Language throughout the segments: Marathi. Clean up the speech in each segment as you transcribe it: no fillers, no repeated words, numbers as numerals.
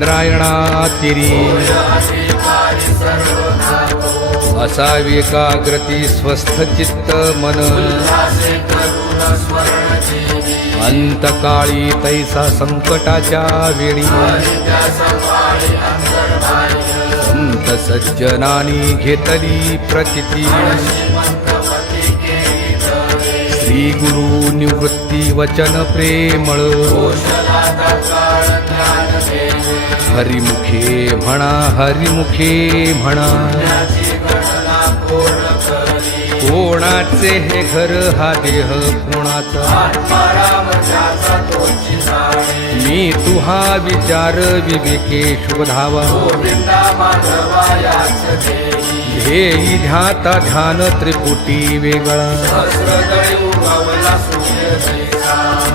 इंद्रायणातिरी असावी एकाग्रती स्वस्थ चित्त मन अंतकाळी तैसा संकटाच्या वेळी संत सज्जनानी घेतली प्रचिती श्री गुरु निवृत्ती वचन प्रेमळ हरिमुखे म्हणा हरिमुखे म्हणा कोणाचे हे घर हा देह कोणाचा मी तुहा विचार विवेके शोधावा ध्येयी ध्याता ध्यान त्रिपुटी वेगळा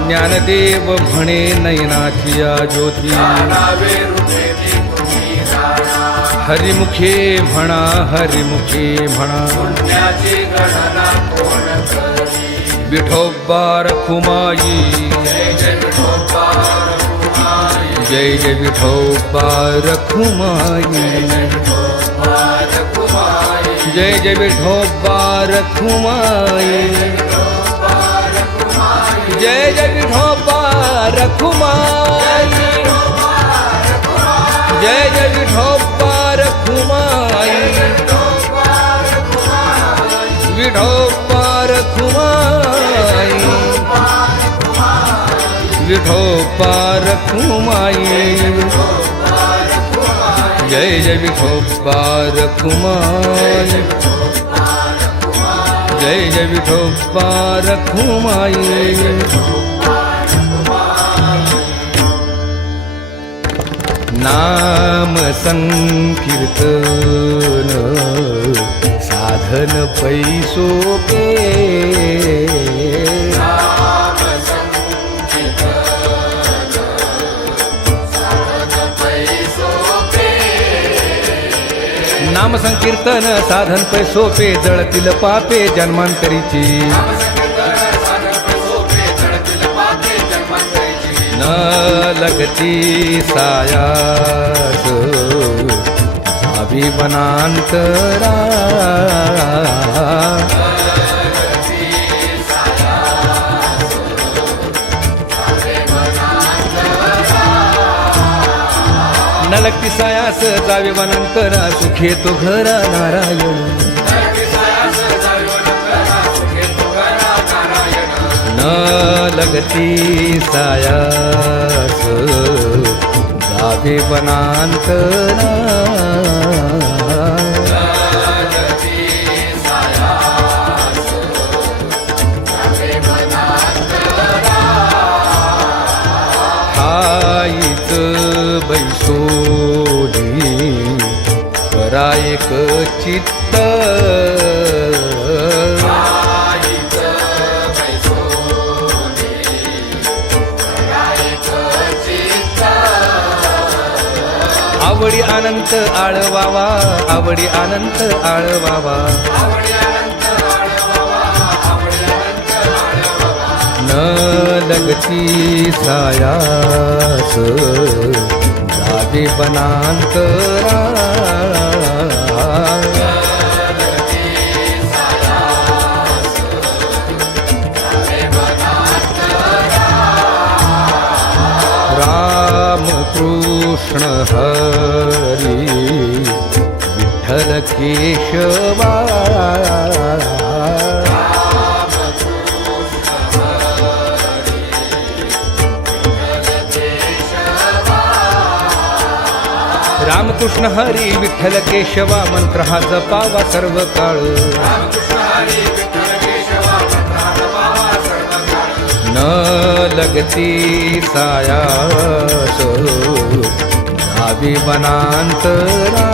ज्ञानदेव म्हणे नयनाची या ज्योती हरिमुखे म्हणा हरिमुखे म्हणा विठोबा रखुमाई जय जय विठोबा रखुमाई जय जय विठोबा रखुमाई जय जय विठोबा रखुमाई जय जय विठोबा रखुमाई विठोबा रखुमाई विठोबा रखुमाई जय जय विठोबा रखुमाई जय जय विठोबा रखुमाई नाम संकीर्तन साधन पैसोपे नाम संकीर्तन साधन पैसोपे जळतील पापे जन्मांतरीची न लगती सायास अभिवनांतरा न लगती सायास जावे वनांतरा सुखे तो घरा नारायण न लगती सायास जावे वनांतरा हाईच बैसोनी करा एक चित्त आवडी अनंत आळवावा आवडी अनंत आळवावा न लगती सायास जावे वनांतरा राम कृष्ण हरी विठ्ठल केशवा रामकृष्ण हरी विठ्ठल केशवा मंत्र हा जपावा सर्व काळ न लगती सायास जावी वनांतरा